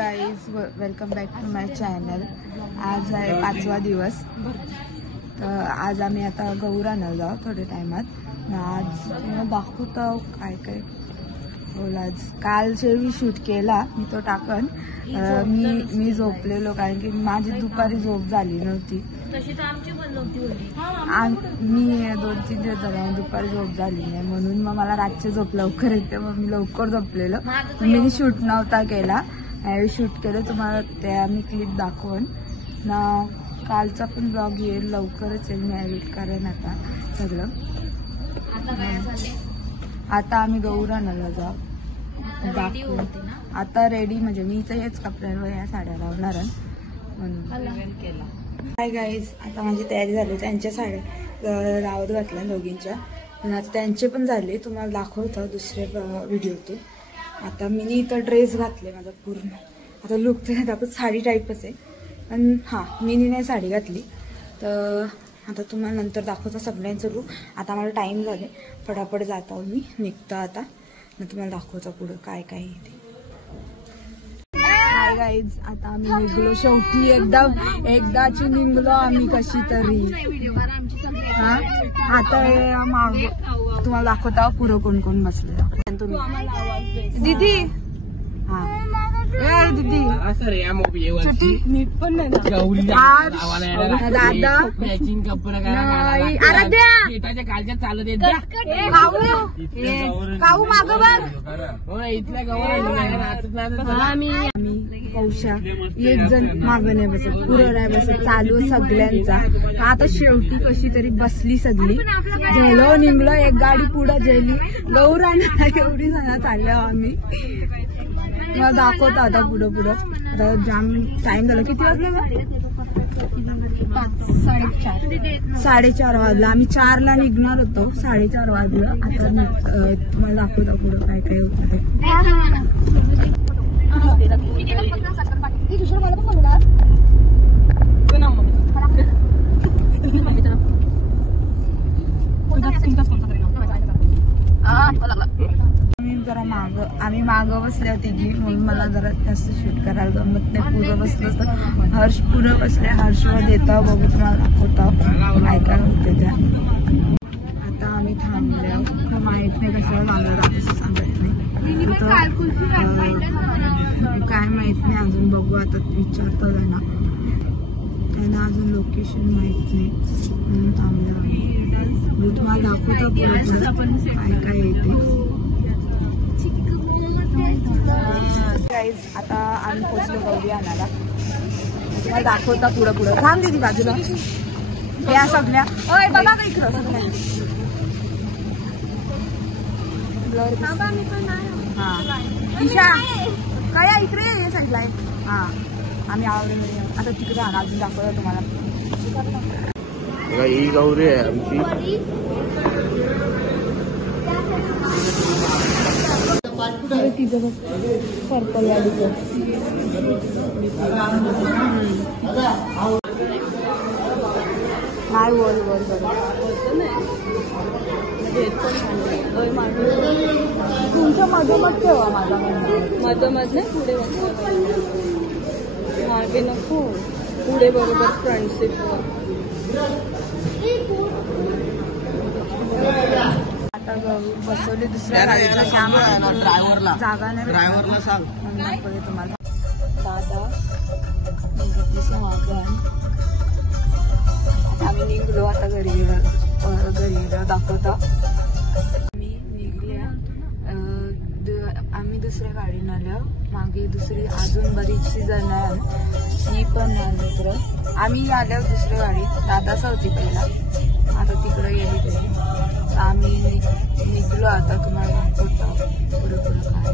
Guys, welcome back to my channel. आज आहे 5वा दिवस। तर आज आम्ही आता गौरांना जाऊ थोड्या टायमात। आज दाखवतो काय काय बोला। कालचे मी शूट केला, मी तो टाकन। मी झोपलेलो कारण की माझी दुपारी झोप झाली नव्हती। तशी तर आमची पण नव्हती मी 2-3 दिवस झाले दुपारी झोप झाली नाही, म्हणून मग मला रातची झोप लवकर येते, मग मी लवकर झोपलेलो। मी शूट नव्हता केला, शूट केलं तुम्हाला त्या मी क्लिप दाखवून ना। कालचा पण ब्लॉग येईल लवकरच, येईल, मी एडिट करेन आता सगळं। आता आम्ही गौरांना जाऊ दाखवू। आता रेडी म्हणजे मी तर हेच कपड्यांवर या साड्या लावणार म्हणून। हाय गाईज, आता माझी तयारी झाली। त्यांच्या साड्या रावत घातल्या दोघींच्या, पण आता त्यांचे पण झाले, तुम्हाला दाखवतो दुसऱ्या व्हिडिओतून। आता मी इथं ड्रेस घातले माझा पूर्ण। आता लुक तर दाखवत साडी टाईपच आहे, पण हां मी नाही साडी घातली। तर आता तुम्हाला नंतर दाखवतो सगळ्यांचं लुक। आता मला टाईम झाले, फटाफट जात आहो, मी निघतो आता, मग तुम्हाला दाखवतो पुढं काय काय आहे। हाय गाईज, आता आम्ही निघलो शेवटी, एकदाची निघलो आम्ही कशी तरी। हा आता माग तुम्हाला दाखवता पुढं कोण कोण बसले तुम्ही। दीदी हा दीदी नीट पण नाही दादा कालच्या चालत काऊ माग आम्ही कौशा एक जण मागं नाही बसत, पुढं नाही बसत, चालू सगळ्यांचा। आता शेवटी कशी तरी बसली सगळी, झेलो निघलो, एक गाडी पुढं जेली गौरांना एवढी जण चाललो आम्ही। मला दाखवतो आता पुढं पुढं। आता जाम टाइम झाला, किती वाजले का? 4:30 वाजला। आम्ही 4ला निघणार होतो, 4:30 वाजलं। आता तुम्हाला दाखवतो पुढं काय काय होतं ते। आम्ही मागं बसल्या तिघी, म्हणून मला जरा जास्त शूट करायला जमत नाही। पुढं बसलं तर हर्ष पुढं बसले, हर्षवर देता बघू तुम्हाला दाखवता काय काय होते त्या। आता आम्ही थांबल्या, माहित नाही कशाला जाणार असं सांगत नाही, काय माहित नाही अजून, बघू आता विचारतो ना, त्यांना अजून लोकेशन माहित नाही म्हणून थांबल्या। मी तुम्हाला दाखवतो काय काय येते। आता आम्ही पोचलो गौरी आणायला, तुम्हाला दाखवता पुढं पुढं। थांब दीदी बाजूला, या सगळ्या बघा का इकडं हा ईशा काय इकडे सांगलाय। हा आम्ही आवडून आता तिकडे जाणार, अजून दाखवतो तुम्हाला। ही गौरी आहे आमची। तिचं पर्पल वालीचं हाय वर वर तुमच्या मधोमध ठेवा, माझा मधोमध नाही, पुढे मागे नको, पुढे बरोबर फ्रंट सीट। आता बसवले दुसऱ्या गाडीचा, ड्रायव्हरला जागा नाही, ड्रायव्हरला सांग तुम्हाला। दादा आम्ही निघलो, आता घरी दाखवतो। आम्ही निघल्या, आम्ही दुसऱ्या गाडीनं आलो, मागे दुसरी अजून बरीचशी जण आहे, ती पण मित्र। आम्ही आल्यावर दुसऱ्या गाडीत दादाच होती पहिला, आता तिकडे गेली तरी। आम्ही निघलो, आता तुम्हाला दाखवतो पुढे पुढं काय।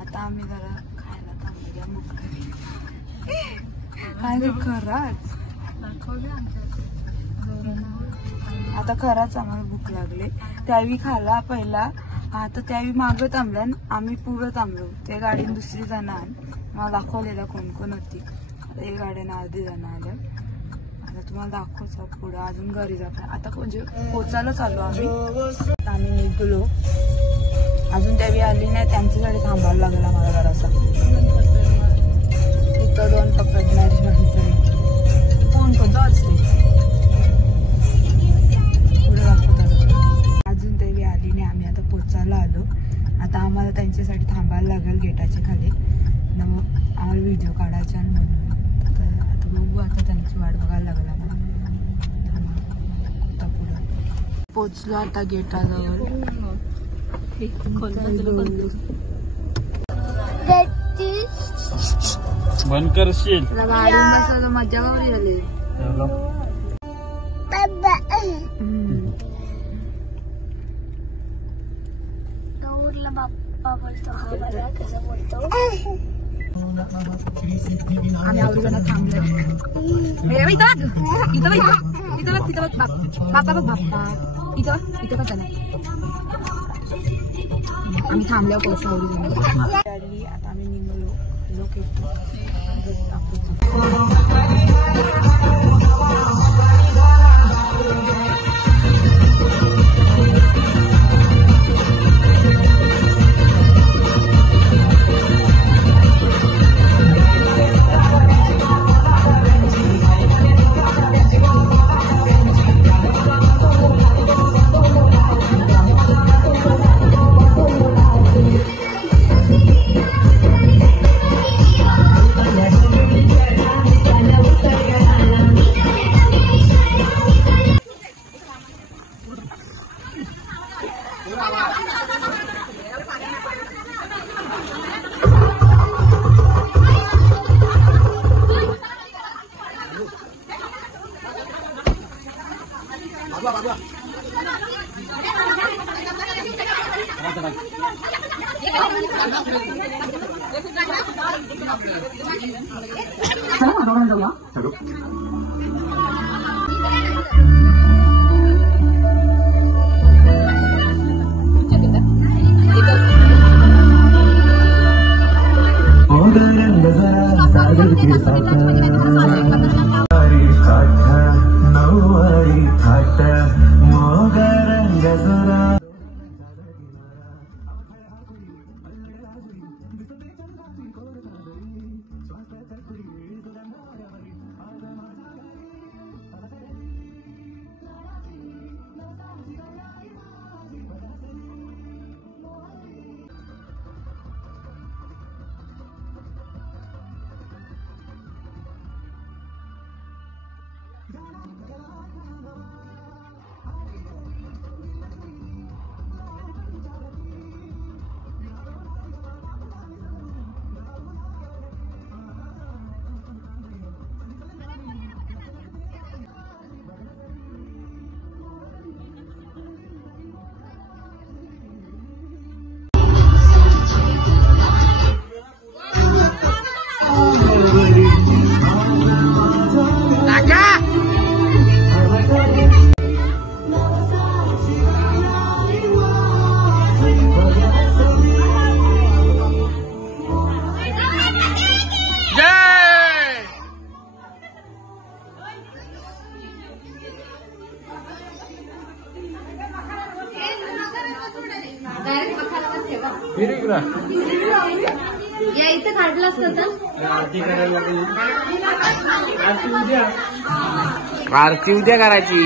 आता आम्ही जरा खायला थांबूया, मग काय खरंच दाखवले आमच्या आता खरंच आम्हाला भूक लागली. त्यावेळी खाला पहिला, आता त्यावेळी मागं थांबलं, आम्ही पुढं थांबलो. त्या गाडीने दुसरी जण मला दाखवलेलं कोण कोण होती. आता एक गाडीनं अर्धी जण आलं. आता तुम्हाला दाखवतो पुढं अजून घरी जातो. आता म्हणजे पोचायला चाललो आम्ही. आम्ही निघलो, अजून त्यावेळी आली नाही. त्यांच्यासाठी थांबायला लागला मला जरासा. तिथं 2 पकडणारी माणसं कोण कोणतं असते पुढे दाखवतात. अजून त्यावेळी आली नाही. आम्ही आता पोचायला आलो. आता आम्हाला त्यांच्यासाठी थांबायला लागेल गेटाच्या खाली. मग आम्हाला व्हिडिओ काढायचा म्हणून. तर आता बघू, आता त्यांची वाट बघायला लागला आम्हाला. आता पुढं पोचलो आता गेटाजवळ. बंद करशील गाडी मजा वगैरे आली. आम्ही आवडीला थांबलो. आम्ही थांबल्यावर पोहोचलो. आता आम्ही निघलो. लोक येतो. या इथे काढलं असतं तर आरती उद्या करायची.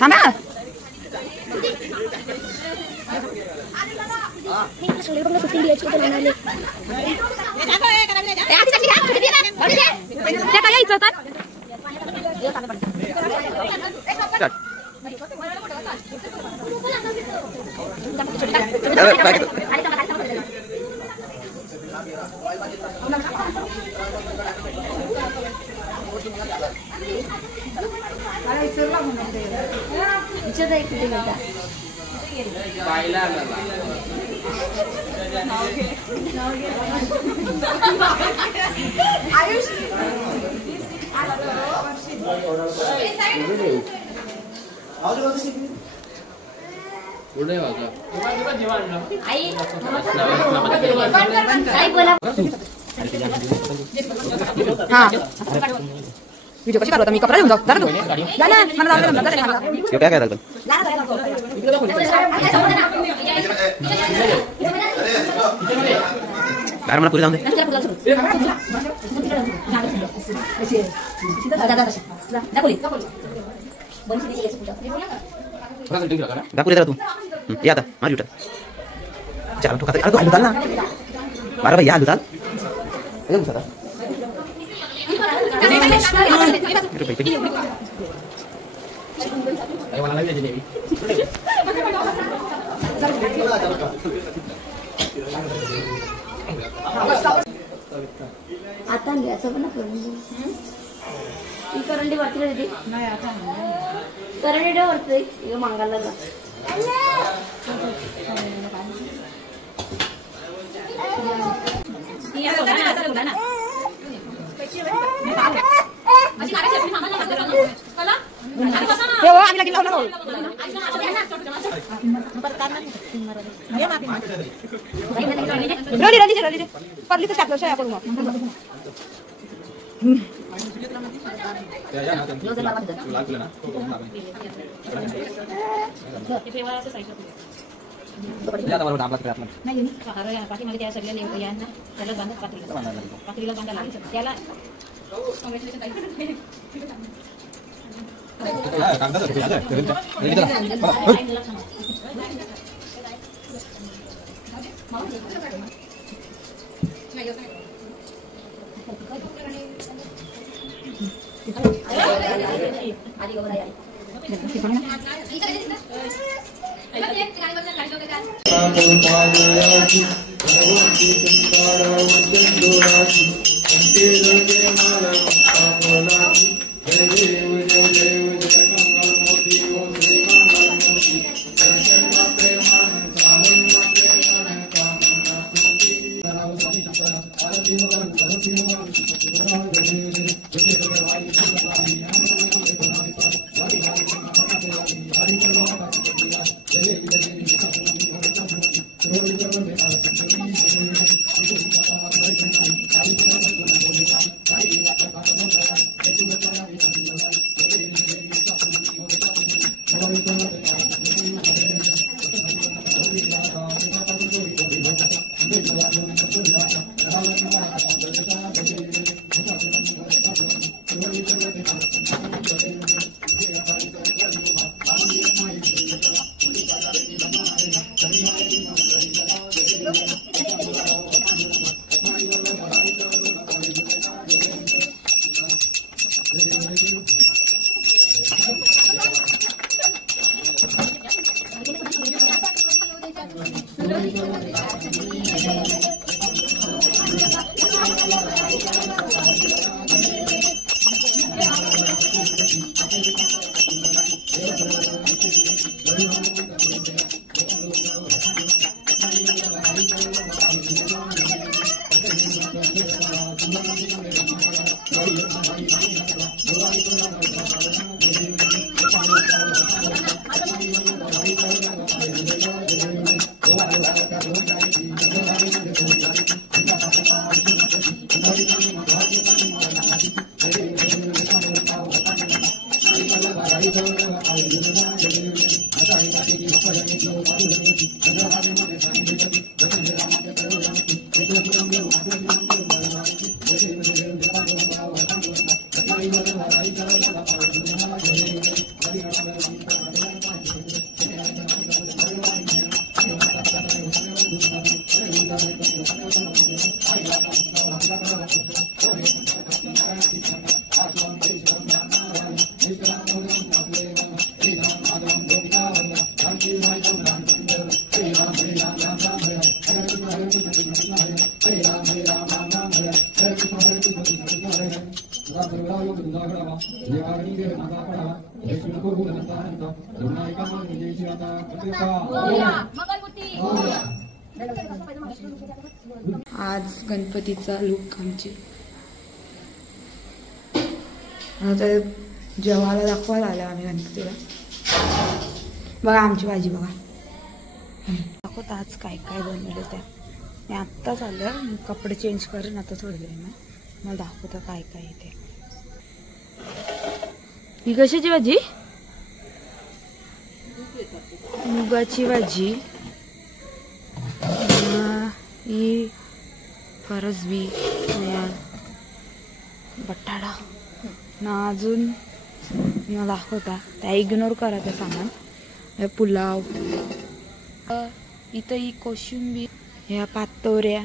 थांबा. विचारता एक कुठे गेला आयुष हा व्हिडिओ कशी करतो मी कपडा घेऊन जाऊ जरा तू जा ना मला काय काय लागतं बाहेर मला पुढे जाऊन दे दाखवले जरा तू ये आता माझी उठा चला तू खाता आलू चाल ना बारा भैया आलू चाल आता घ्यायचं पण करंडी वाटली होती नाही आता करंडी वाटतोय मागायला जा पडली तर टाकलं शाळा करून आज गणपतीचा लुक आमची आता जेवायला दाखवायला आलो आम्ही गणपतीला. बघा आमची भाजी बघा. दाखवत आज काय काय बनवलं त्या. मी आत्ताच आलं, कपडे चेंज करेन आता थोड्या वेळाने. मला दाखवतं काय काय इथे. ही कशाची भाजी? मुगाची भाजी. ही फरसबी, बटाटा ना. अजून मला दाखवता त्या इग्नोर करा त्या सामान. पुलाव इथं, ही कोशिंबीर, ह्या पातोऱ्या,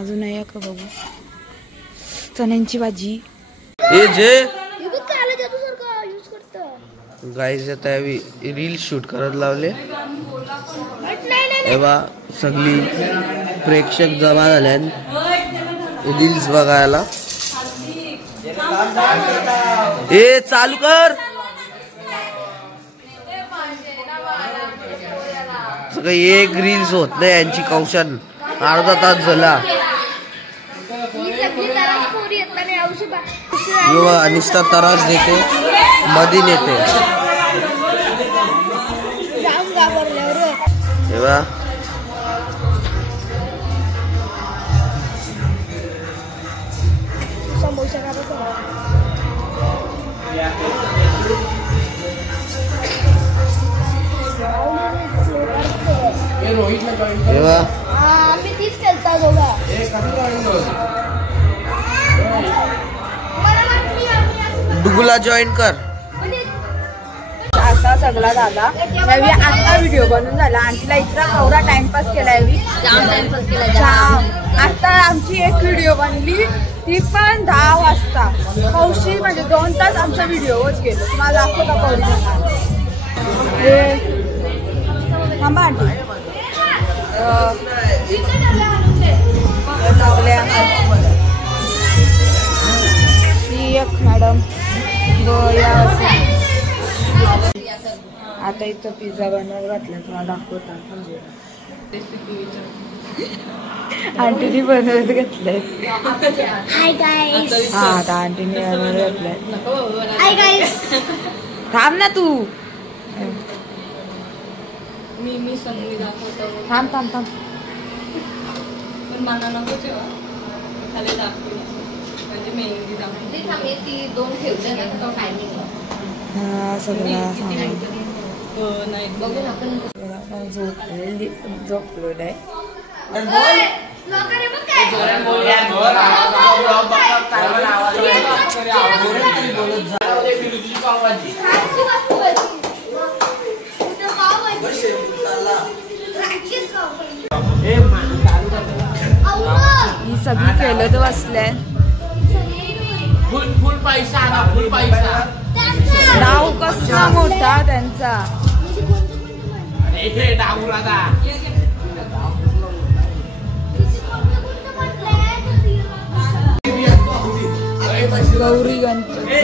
अजून या का बघू चण्यांची भाजी. हे जे गाईज आता रील शूट करत लावले. तेव्हा सगळी प्रेक्षक जमा झाल्या रील्स बघायला. हे चालू कर. एक रील्स होत नाही यांची. कौशन अर्धा तास झाला. अनिष्ठा त्रास देते, मधी नेते. तेव्हा आम्ही तीच खेळता दोघा. डुगुला जॉईन कर. आता सगळा झाला. आता व्हिडिओ बनवून झाला. आणखीला इतका कवरा टाइमपास केलाय. आता आमची एक व्हिडिओ बनली, ती पण 10 वाजता. कौशी म्हणजे 2 तास आमचा व्हिडिओच गेलो. तुम्हाला दाखवता कौशी. थांबा आंटी. एक मॅडम आता इथं पिझ्झा बनवायला घातला. तुम्हाला दाखवता आंटीने बनवत घेतलंय. Hi guys. हा आता आंटीने बनवत घातलंय. Hi guys. थांब ना तू. मी संगीत दाखवतो. थांब थांब थांब. पण मला नको जेव्हा खाली दाखवली म्हणजे मेहंदी दाखवली. ती 2 ठेवते ना तो टायमिंग. हा सगळं सामान नाही बघून आपण झोपलो नाही. ही सगळी केलं तर बसल्या. फुल पैसा डाव कसला मोठा त्यांचा. गौरी गणपती